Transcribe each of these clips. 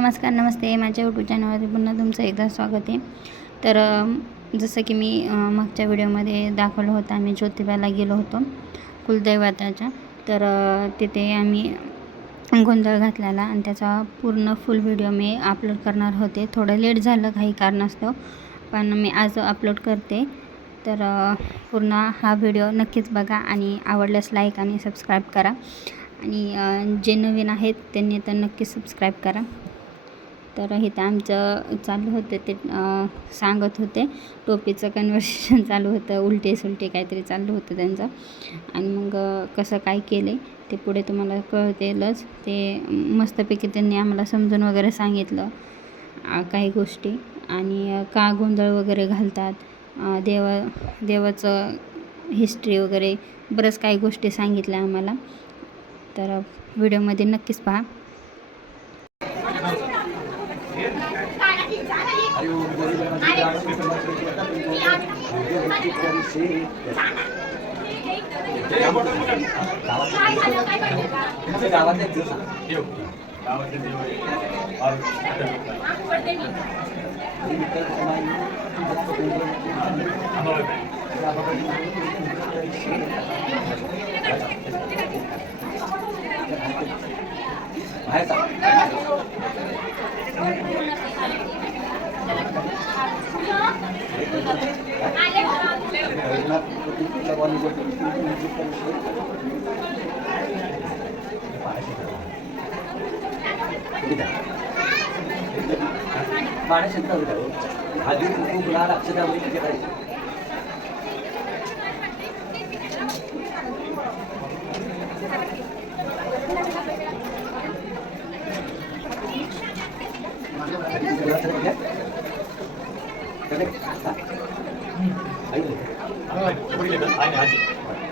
नमस्कार नमस्ते. माझ्या यूट्यूब चॅनलवरती पुन्हा तुमचं एकदा स्वागत आहे. तर जसं की मी मागच्या व्हिडिओमध्ये दाखवलं होतं आम्ही ज्योतिबाला गेलो होतो कुलदैवताच्या. तर तिथे आम्ही गोंधळ घातलेला आणि त्याचा पूर्ण फुल व्हिडिओ मी अपलोड करणार होते. थोडं लेट झालं काही कारणास्तव पण मी आज अपलोड करते. तर पूर्ण हा व्हिडिओ नक्कीच बघा आणि आवडल्यास लाईक आणि सबस्क्राईब करा. आणि जे नवीन आहेत त्यांनी तर नक्की सबस्क्राईब करा. तर हे तर आमचं चालू होतं ते सांगत होते. टोपीचं कन्व्हर्सेशन चालू होतं उलटे सुलटे काहीतरी चालू होतं त्यांचं. आणि मग कसं काय केलं ते पुढे तुम्हाला कळतेलच. ते मस्तपैकी त्यांनी आम्हाला समजून वगैरे सांगितलं काही गोष्टी. आणि का गोंधळ वगैरे घालतात देवा देवाचं हिस्ट्री वगैरे बरंच काही गोष्टी सांगितल्या आम्हाला. तर व्हिडिओमध्ये नक्कीच पहा. गावातल्या देव गावातले देव आहे आधी खूप लहान अक्षरामध्ये किती करायचे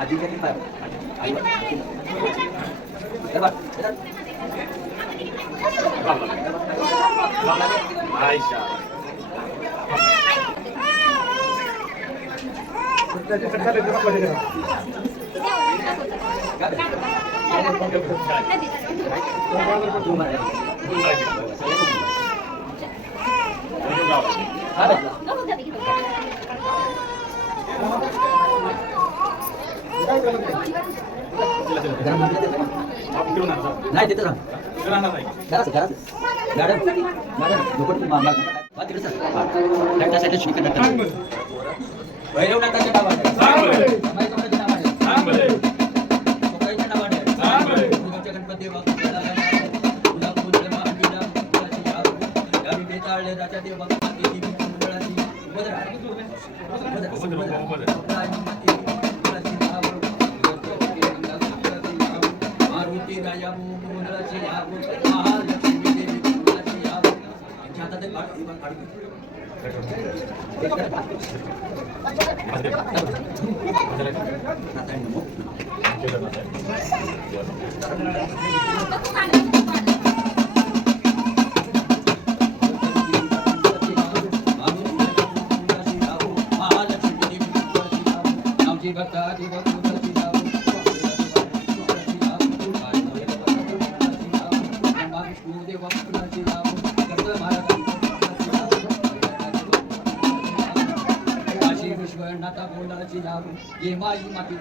आधी किती पाय नाही ना घराच घराच मॅडम मॅडम झोपट हातात एक ये माई माती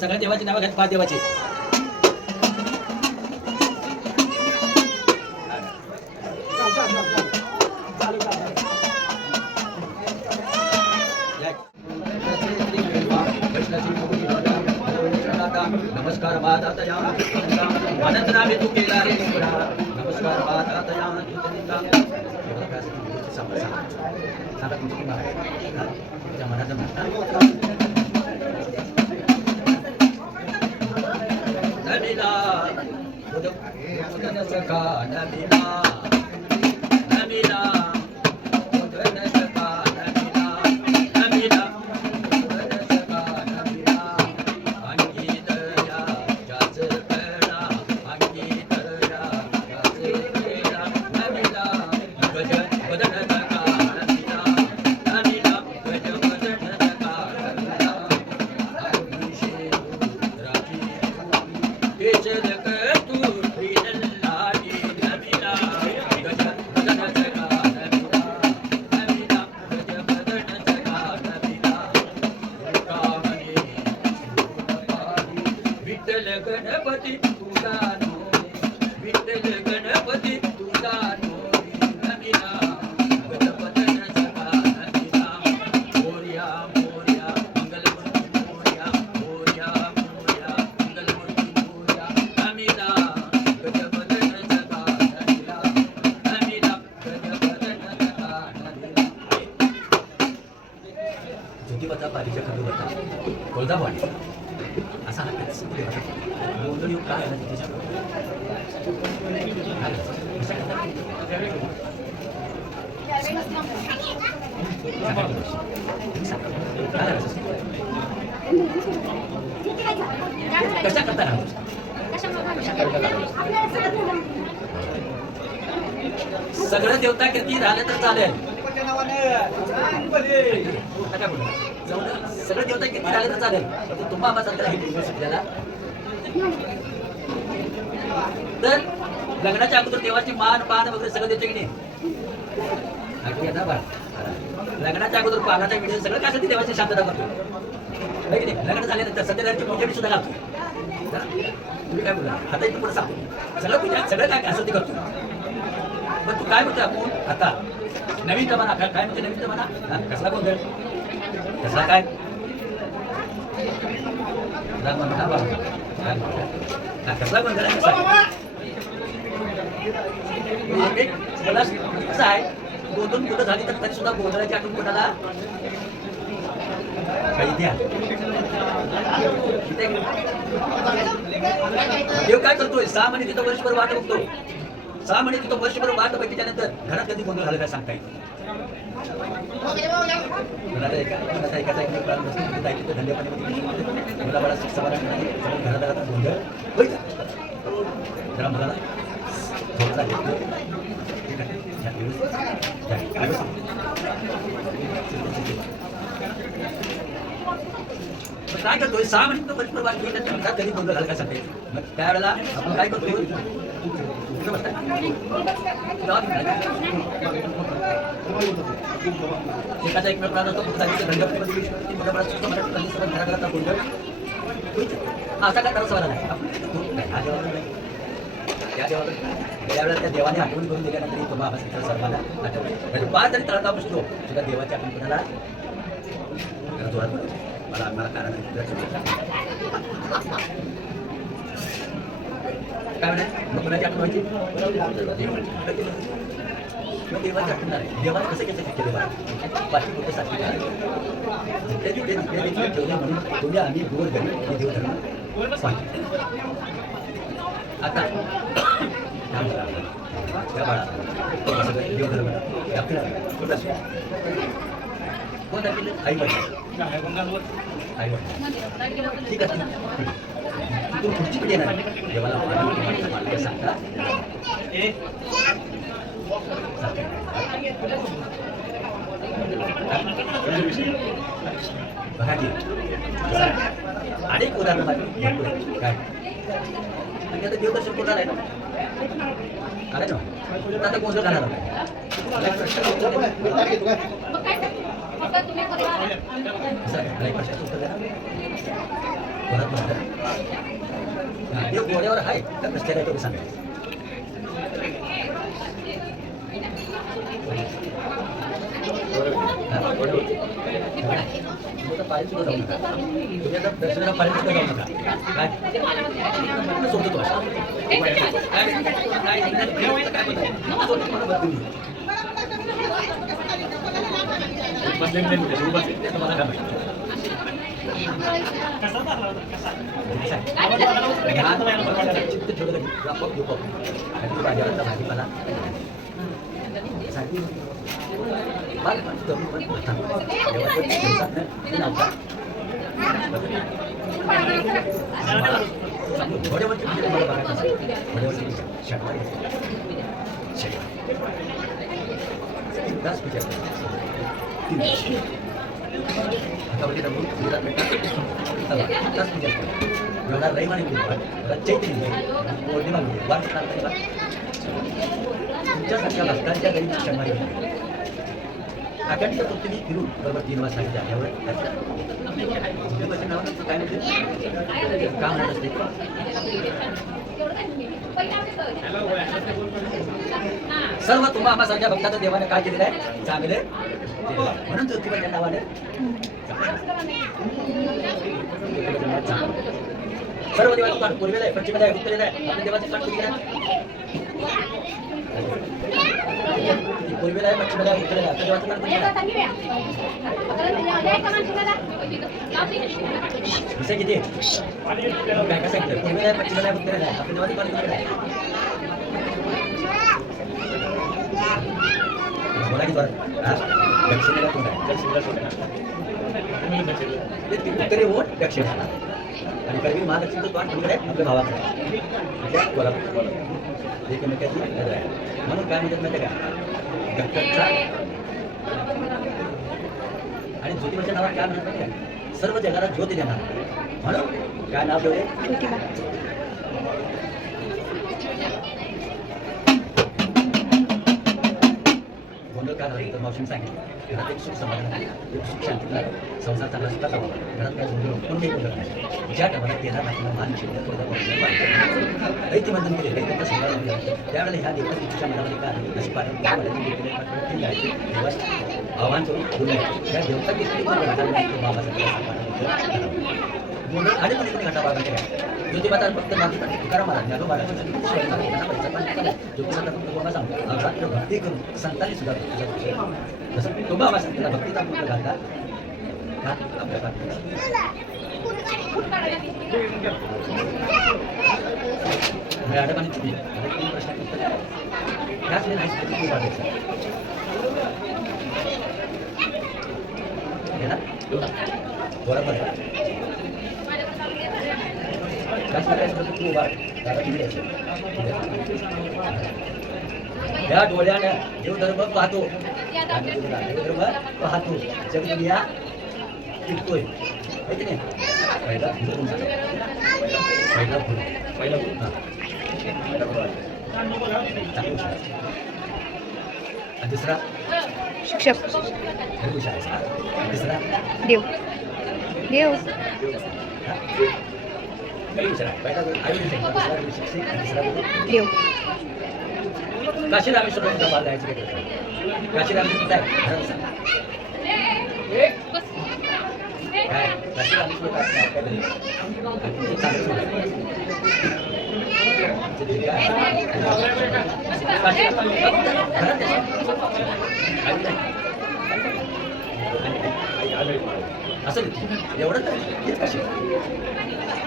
सगळ्या देवाची नावं घ्या पाच देवाची. सांगा तुमची किंमत आहे. हा, तुमच्या मनाचं म्हणता नमिला उदन सखा नमिला नमिला कशा करता सगळं देवता किती झालं तर चालेल? सगळं देवता किती झालं तर चालेल तुम्हा आम्हा सांगता हे बिझनेस तर लग्नाच्या अगोदर देवाची मान पान वगैरे सगळं देते की नाही ऐकू येतं लग्नाच्या अगोदर पानाचा व्हिडिओ सगळं काय असेल देवाची शांतता करतो? की नाही लग्न झाल्यानंतर सत्यनारायणची पूजा सुद्धा घालतो तुम्ही काय बोला आता इथं पुढे सांगतो सगळं पूजा सगळं काय काय ते करतो पण तू काय म्हणतो आपण आता नवीन जमाना काय काय नवीन जमाना कसला गोंधळ कसला काय? कसला गोंधळ आहे? कसा कसं आहे? दोन मुलं झाली तर तरी सुद्धा गोंधळाची आठवण कोणाला? काही द्या. देव काय करतोय? सहा महिने तिथं वर्षभर वाट बघतो. सहा महिने तिथं वर्षभर वाट बघितल्यानंतर घरात कधी गोंधळ झाला काय सांगता येईल काय करतोय? सहा महिने वर्षभर वाट बघितल्यानंतर घरात कधी गोंधळ घालायला काय मग त्यावेळेला आपण काय करतो एखादा एकमेव प्राण होतो फक्त आधी असा काय करावा नाही. आपण नाही. त्या देवाला त्यावेळेला त्या देवाने आठवण करून दिल्यानंतर तुम्हाला बाबा सर्वांना आठवण म्हणजे पाच जरी तळता बसतो तुझ्या देवाची आपण कोणाला जोरात मला मला कारण काय म्हणे मग कोणाची आठवण व्हायची मग देवाची आठवण आहे देवाला कसं कसं शक्य देवा बाकी कुठं साक्षी. त्याची ते दिव्य देखील ठेवले म्हणून तुम्ही आम्ही गोर गरीब हे देवधर्म पाहिजे आता? कोण दाखवलं? आई वडील. आई वडील. ठीक आहे. तू पुढची पिढी येणार देवाला मानवी मानवी सांगता बघा की अनेक उदाहरणं माझी भरपूर आहेत. काय आणि आता देवदर्शन कोण आलाय ना आलाय ना आता कोण हा, आहे तर तुम्ही सांगा. दर्शनाला जाऊ नका. काय? सोडतो. काय काय काय काय म्हणताय? सोडतो तुम्हाला मला रविवारी गुरुवार, पौर्णिमा गुरुवार, तुमच्यासारख्या भक्तांच्या घरी शनिवारी होते. फक्त मी फिरून बरोबर तीन वाजता इथे काय म्हणते काम होत असते सर्व तुम्हा आम्हासारख्या भक्ताच्या देवाने काय केलेलं आहे चांगले केलेलं आहे. म्हणून ज्योतिबाच्या नावाने चांगलं. सर्व देवाचं पाठ पूर्वेला आहे पश्चिमेला आहे उत्तरेला आहे आपल्या देवाचं पाठ कुठे आहे पूर्वेला आहे पश्चिमेला आहे उत्तरेला आहे आपल्या देवाचं पाठ कुठे आहे विषय किती आहे? काय काय सांगितलं पूर्वेला आहे पश्चिमेला आहे उत्तरेला आहे आपल्या देवाचं पाठ कुठे आहे बोला की जोरात. हा? दक्षिणेला कोण आहे ती उत्तरे होऊन दक्षिणेला आणि करवी महालक्ष्मीचं तोंड कुठे आहे आपल्या भावाकडे आहे. म्हणजे कोल्हापूर एकमेकाची नजर आहे म्हणून काय म्हणतात माहिती आहे का दत्तचा आणि ज्योतिबाच्या नावात काय म्हणतात माहिती आहे का? सर्व जगाला ज्योती देणार म्हणून काय नाव ठेवले ज्योतिबा गोंधळ काय झाला तर मावशीने सांगितलं घरात एक सुख समाधान एक सुख शांती संसार चांगला सुद्धा चालवा घरात काय गोंधळ कोणतेही गोंधळ नाही ज्या टायमाला तेरा मातीला मान शिल्लक थोडा गोंधळ दैत्यबंधन केले दैत्यांचा संहार झाला. त्यावेळेला ह्या देवता तिच्या मनामध्ये काय अशी पाठवून आव्हान करून बोलून यायची. देवता देखील त्या आणि कोणी कोणी घटाबागा केल्या ज्योतिबाचा फक्त नाव घेतात तुकाराम महाराज ज्ञानोबा महाराज शिवाजी महाराज यांना पैसा पाणी केला. ज्योतिबाचा फक्त गोमा सांगतो रात्र भक्ती करून संतांनी सुद्धा भक्तीचा विषय आहे. जसं तो बाबा सांगतो भक्तीचा पूर्ण घालता का आपल्या पाठीवर. मॅडम आणि तुम्ही आता तीन प्रश्नांची या डोळ्यानं देवधर्म पाहतो देवधर्म पाहतो जगदुनिया टिकतोय. नाही? पहिला? पहिला गुरु पहिला हां. आणि दुसरा शिक्षक. तिसरा? देव. देव. हां? खरी गोष्ट आहे. काशी रामेश्वर काय काशी रामेश्वर असं नाही. एवढंच नाही. हेच कशी?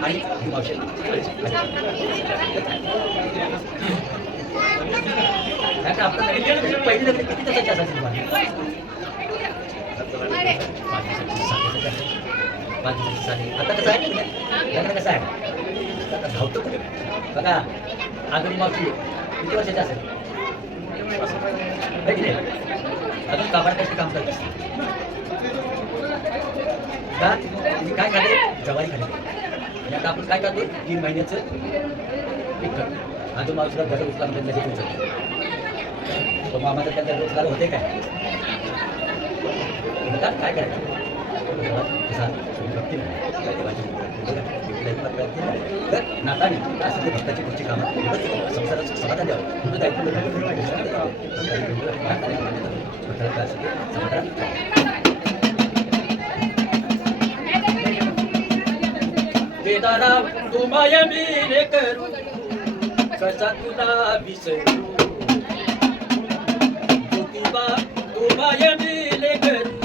आणि ही म्हणजे पहिले किती आता कसं आहे? कसं आहे? आता धावतो बघा अजून काम करत? असते का तुम्ही काय खाते जवारी खाते आता आपण काय खातो तीन महिन्याचं पीक करतो आणि तो माणूस घरचा उचला म्हणजे लगेच उचलतो तो मामाचा त्यांच्या रोजगार होते काय काय करायचं नाताने असं भक्ताची पुढची कामं संसाराचं समाधान द्यावं तुझं दायित्व समाधान বেদানা তোমায় আমি रे करू. कसा तुला विसरू. ज्योतिबा तुम्हाय मी करू.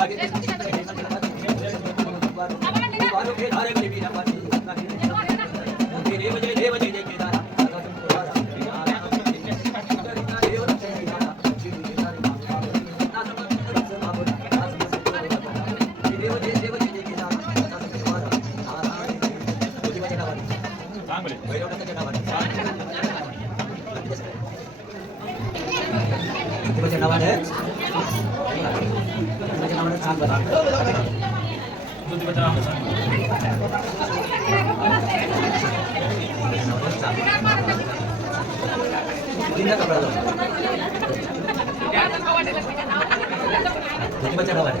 आगे धोतीबाच्या गावाला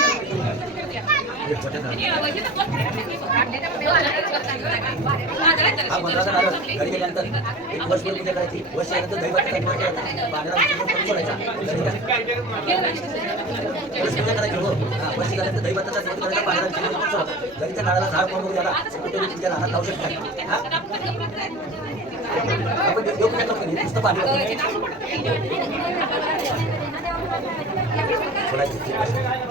घरी गेल्यानंतर एक वर्ष पूजा करायची वर्ष यानंतर दैवाचा पूजा करायची हो वर्ष झाल्यानंतर घरीच्या झाड कोण द्याला कुठे लावू शकतात आपण देव पूजा करतो नुसतं पाणी सोडायचं